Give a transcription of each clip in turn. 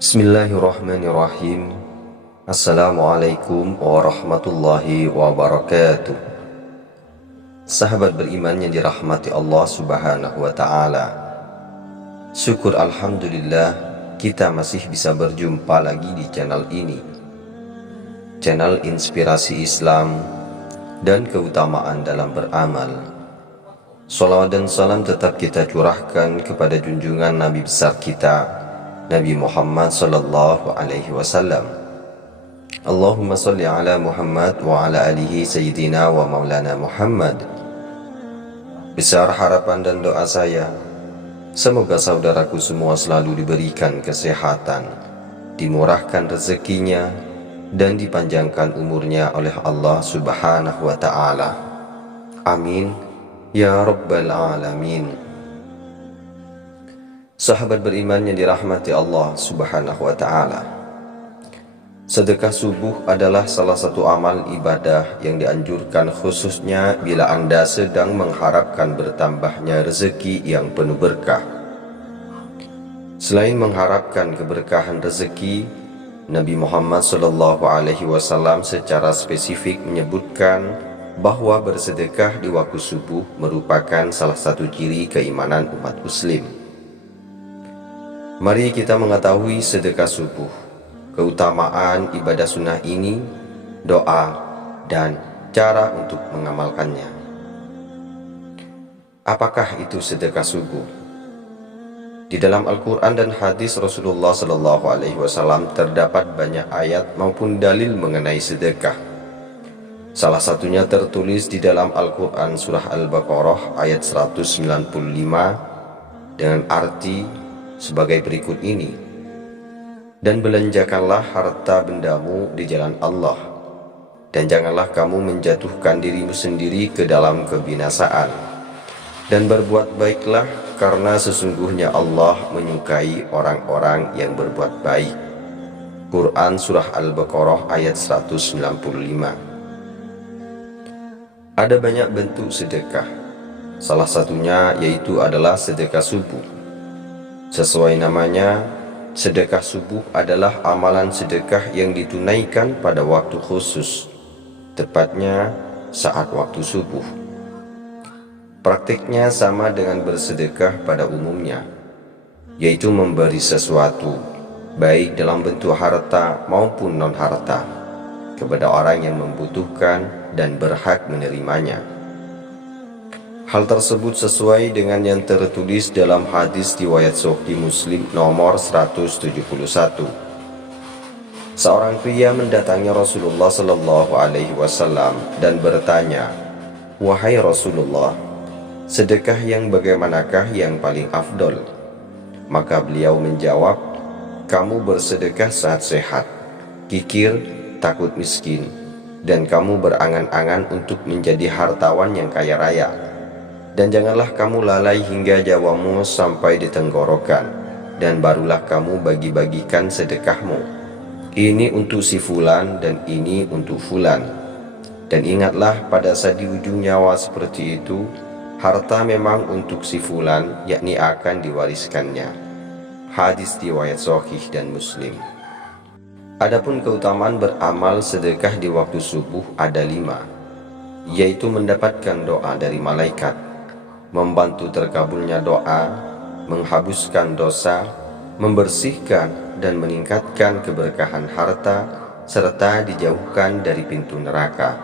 Bismillahirrahmanirrahim. Assalamualaikum warahmatullahi wabarakatuh. Sahabat beriman yang dirahmati Allah subhanahu wa ta'ala, syukur alhamdulillah kita masih bisa berjumpa lagi di channel ini, channel inspirasi Islam dan keutamaan dalam beramal. Salawat dan salam tetap kita curahkan kepada junjungan Nabi besar kita, Nabi Muhammad sallallahu alaihi wasallam. Allahumma salli ala Muhammad wa ala alihi sayyidina wa maulana Muhammad. Besar harapan dan doa saya, semoga saudaraku semua selalu diberikan kesehatan, dimurahkan rezekinya, dan dipanjangkan umurnya oleh Allah subhanahu wa ta'ala. Amin ya rabbal alamin. Sahabat beriman yang dirahmati Allah subhanahu wa ta'ala, sedekah subuh adalah salah satu amal ibadah yang dianjurkan khususnya bila Anda sedang mengharapkan bertambahnya rezeki yang penuh berkah. Selain mengharapkan keberkahan rezeki, Nabi Muhammad SAW secara spesifik menyebutkan bahwa bersedekah di waktu subuh merupakan salah satu ciri keimanan umat muslim. Mari kita mengetahui sedekah subuh, keutamaan ibadah sunnah ini, doa, dan cara untuk mengamalkannya. Apakah itu sedekah subuh? Di dalam Al-Quran dan hadis Rasulullah SAW terdapat banyak ayat maupun dalil mengenai sedekah. Salah satunya tertulis di dalam Al-Quran surah Al-Baqarah ayat 195 dengan arti sebagai berikut ini: dan belanjakanlah harta bendamu di jalan Allah, dan janganlah kamu menjatuhkan dirimu sendiri ke dalam kebinasaan, dan berbuat baiklah karena sesungguhnya Allah menyukai orang-orang yang berbuat baik. Quran surah Al-Baqarah ayat 195. Ada banyak bentuk sedekah, salah satunya yaitu adalah sedekah subuh. Sesuai namanya, sedekah subuh adalah amalan sedekah yang ditunaikan pada waktu khusus, tepatnya saat waktu subuh. Praktiknya sama dengan bersedekah pada umumnya, yaitu memberi sesuatu, baik dalam bentuk harta maupun non-harta, kepada orang yang membutuhkan dan berhak menerimanya. Hal tersebut sesuai dengan yang tertulis dalam hadis riwayat Sahih Muslim nomor 171. Seorang pria mendatangi Rasulullah sallallahu alaihi wasallam dan bertanya, "Wahai Rasulullah, sedekah yang bagaimanakah yang paling afdol?" Maka beliau menjawab, "Kamu bersedekah saat sehat, kikir, takut miskin, dan kamu berangan-angan untuk menjadi hartawan yang kaya raya. Dan janganlah kamu lalai hingga jawamu sampai di tenggorokan, dan barulah kamu bagi-bagikan sedekahmu. Ini untuk si fulan dan ini untuk fulan. Dan ingatlah pada saat di ujung nyawa seperti itu, harta memang untuk si fulan, yakni akan diwariskannya." Hadis riwayat Sahih dan Muslim. Adapun keutamaan beramal sedekah di waktu subuh ada 5, yaitu mendapatkan doa dari malaikat, membantu terkabulnya doa, menghapuskan dosa, membersihkan dan meningkatkan keberkahan harta, serta dijauhkan dari pintu neraka.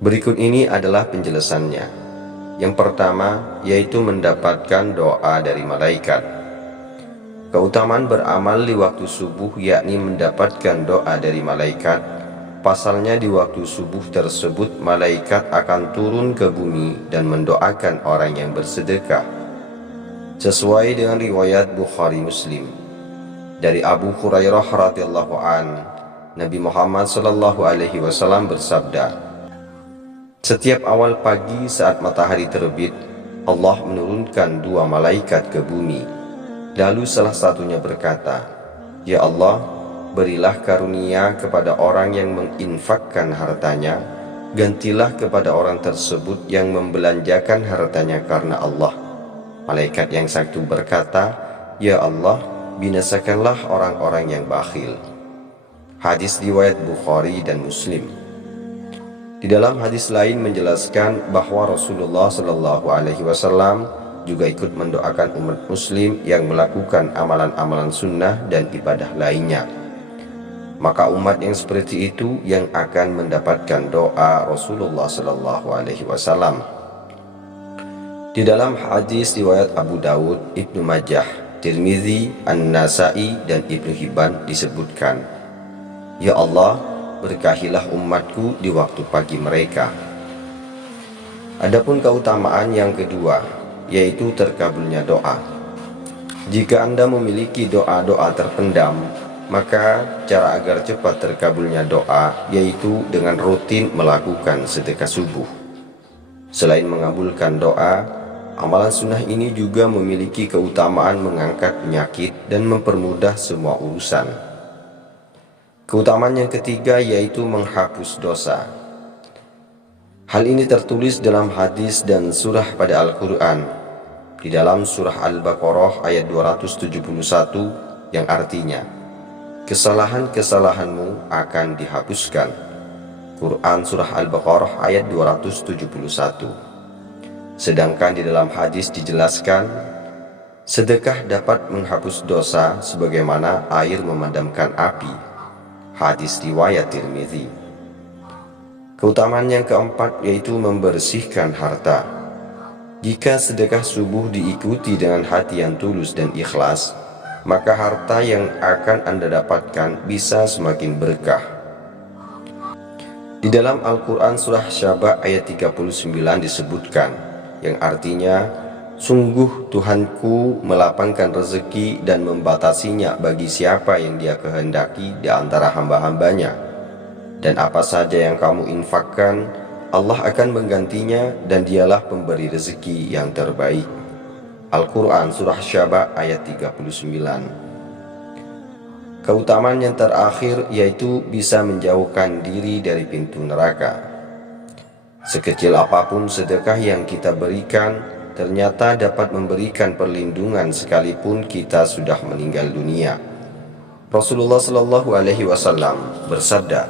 Berikut ini adalah penjelasannya. Yang pertama, yaitu mendapatkan doa dari malaikat. Keutamaan beramal di waktu subuh yakni mendapatkan doa dari malaikat. Pasalnya di waktu subuh tersebut malaikat akan turun ke bumi dan mendoakan orang yang bersedekah. Sesuai dengan riwayat Bukhari Muslim dari Abu Hurairah radhiyallahu an, Nabi Muhammad sallallahu alaihi wasallam bersabda, "Setiap awal pagi saat matahari terbit, Allah menurunkan 2 malaikat ke bumi. Lalu salah satunya berkata, 'Ya Allah, berilah karunia kepada orang yang menginfakkan hartanya, gantilah kepada orang tersebut yang membelanjakan hartanya karena Allah.' Malaikat yang satu berkata, 'Ya Allah, binasakanlah orang-orang yang bakhil. Hadis riwayat Bukhari dan Muslim. Di dalam hadis lain menjelaskan bahwa Rasulullah Shallallahu Alaihi Wasallam juga ikut mendoakan umat muslim yang melakukan amalan-amalan sunnah dan ibadah lainnya. Maka umat yang seperti itu yang akan mendapatkan doa Rasulullah Shallallahu Alaihi Wasallam. Di dalam hadis riwayat Abu Dawud, Ibnu Majah, Tirmizi, An-Nasai, dan Ibnu Hibban disebutkan, "Ya Allah, berkahilah umatku di waktu pagi mereka." Adapun keutamaan yang kedua, yaitu terkabulnya doa. Jika Anda memiliki doa-doa terpendam, maka cara agar cepat terkabulnya doa yaitu dengan rutin melakukan sedekah subuh. Selain mengabulkan doa, amalan sunnah ini juga memiliki keutamaan mengangkat penyakit dan mempermudah semua urusan. Keutamaan yang ketiga yaitu menghapus dosa. Hal ini tertulis dalam hadis dan surah pada Al-Quran. Di dalam surah Al-Baqarah ayat 271 yang artinya, kesalahan-kesalahanmu akan dihapuskan. Quran surah Al-Baqarah ayat 271. Sedangkan di dalam hadis dijelaskan, sedekah dapat menghapus dosa sebagaimana air memadamkan api. Hadis riwayat Tirmizi. Keutamaan yang keempat yaitu membersihkan harta. Jika sedekah subuh diikuti dengan hati yang tulus dan ikhlas, maka harta yang akan Anda dapatkan bisa semakin berkah. Di dalam Al-Quran surah Syaba ayat 39 disebutkan, yang artinya, "Sungguh Tuhanku melapangkan rezeki dan membatasinya bagi siapa yang Dia kehendaki di antara hamba-hambanya. Dan apa saja yang kamu infakkan, Allah akan menggantinya dan Dialah pemberi rezeki yang terbaik." Al-Quran surah Syaba ayat 39. Keutamaan yang terakhir yaitu bisa menjauhkan diri dari pintu neraka. Sekecil apapun sedekah yang kita berikan, ternyata dapat memberikan perlindungan sekalipun kita sudah meninggal dunia. Rasulullah Shallallahu Alaihi Wasallam bersabda,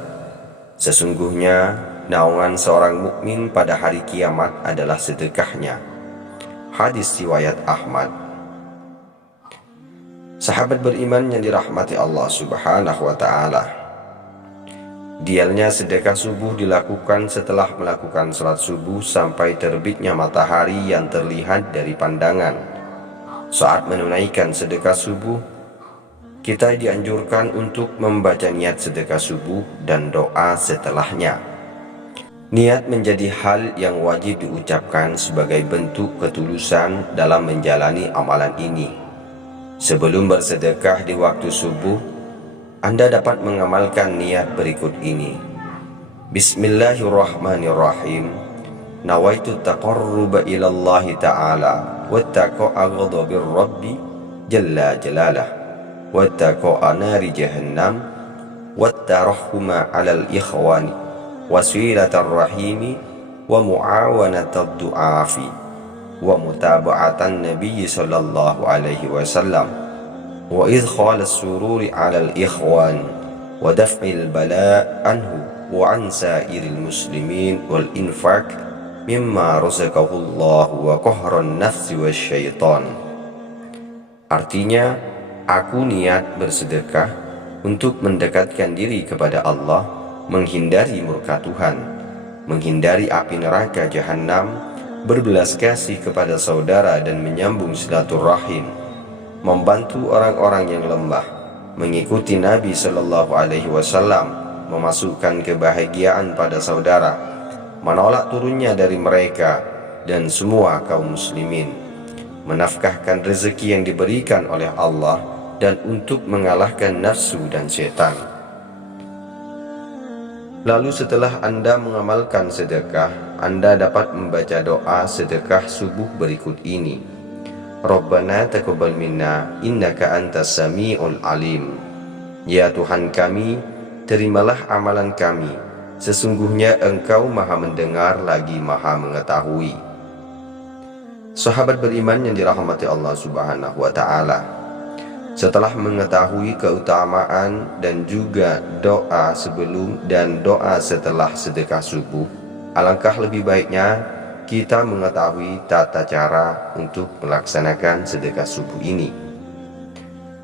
"Sesungguhnya naungan seorang mukmin pada hari kiamat adalah sedekahnya." Hadis riwayat Ahmad. Sahabat beriman yang dirahmati Allah Subhanahu wa Ta'ala, idealnya sedekah subuh dilakukan setelah melakukan salat subuh sampai terbitnya matahari yang terlihat dari pandangan. Saat menunaikan sedekah subuh, kita dianjurkan untuk membaca niat sedekah subuh dan doa setelahnya. Niat menjadi hal yang wajib diucapkan sebagai bentuk ketulusan dalam menjalani amalan ini. Sebelum bersedekah di waktu subuh, Anda dapat mengamalkan niat berikut ini. Bismillahirrahmanirrahim. Nawaitu taqarruba ilallahi ta'ala wattaqa'a ghadabir rabbi jalla jalalah wattaqa'a nari jahannam wattarahuma alal ikhwani wasilatar rahimi wa mu'awanatad du'afi wa mutaba'atan nabiyyi sallallahu alaihi wasallam wa idkhal as-sururi 'ala al-ikhwan wa daf'il bala' anhu wa an sa'iril muslimin wal infaq mimma razaqahullahu wa qahran nafsi wasyaitan. Artinya, aku niat bersedekah untuk mendekatkan diri kepada Allah, menghindari murka Tuhan, menghindari api neraka jahanam, berbelas kasih kepada saudara dan menyambung silaturahim, membantu orang-orang yang lemah, mengikuti Nabi Shallallahu Alaihi Wasallam, memasukkan kebahagiaan pada saudara, menolak turunnya dari mereka dan semua kaum muslimin, menafkahkan rezeki yang diberikan oleh Allah dan untuk mengalahkan nafsu dan setan. Lalu setelah Anda mengamalkan sedekah, Anda dapat membaca doa sedekah subuh berikut ini. Rabbana taqabbal minna innaka antas samiul alim. Ya Tuhan kami, terimalah amalan kami, sesungguhnya Engkau maha mendengar lagi maha mengetahui. Sahabat beriman yang dirahmati Allah Subhanahu wa Ta'ala, Setelah mengetahui keutamaan dan juga doa sebelum dan doa setelah sedekah subuh, alangkah lebih baiknya kita mengetahui tata cara untuk melaksanakan sedekah subuh ini.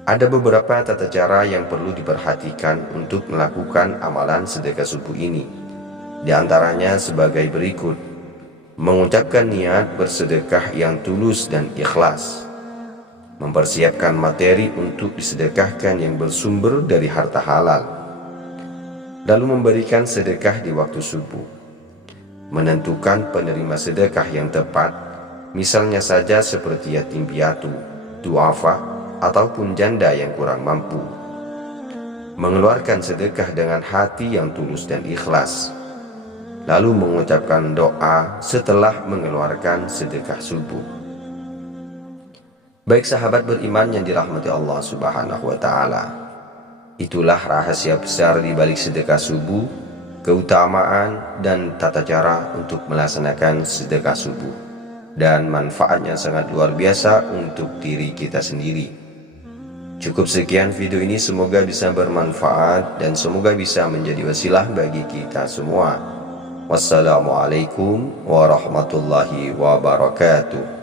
Ada beberapa tata cara yang perlu diperhatikan untuk melakukan amalan sedekah subuh ini. Di antaranya sebagai berikut: mengucapkan niat bersedekah yang tulus dan ikhlas, mempersiapkan materi untuk disedekahkan yang bersumber dari harta halal, lalu memberikan sedekah di waktu subuh, menentukan penerima sedekah yang tepat, misalnya saja seperti yatim piatu, duafa, ataupun janda yang kurang mampu, mengeluarkan sedekah dengan hati yang tulus dan ikhlas, lalu mengucapkan doa setelah mengeluarkan sedekah subuh. Baik sahabat beriman yang dirahmati Allah Subhanahu wa Ta'ala, itulah rahasia besar di balik sedekah subuh, keutamaan dan tata cara untuk melaksanakan sedekah subuh, dan manfaatnya sangat luar biasa untuk diri kita sendiri. Cukup sekian video ini, semoga bisa bermanfaat dan semoga bisa menjadi wasilah bagi kita semua. Wassalamualaikum warahmatullahi wabarakatuh.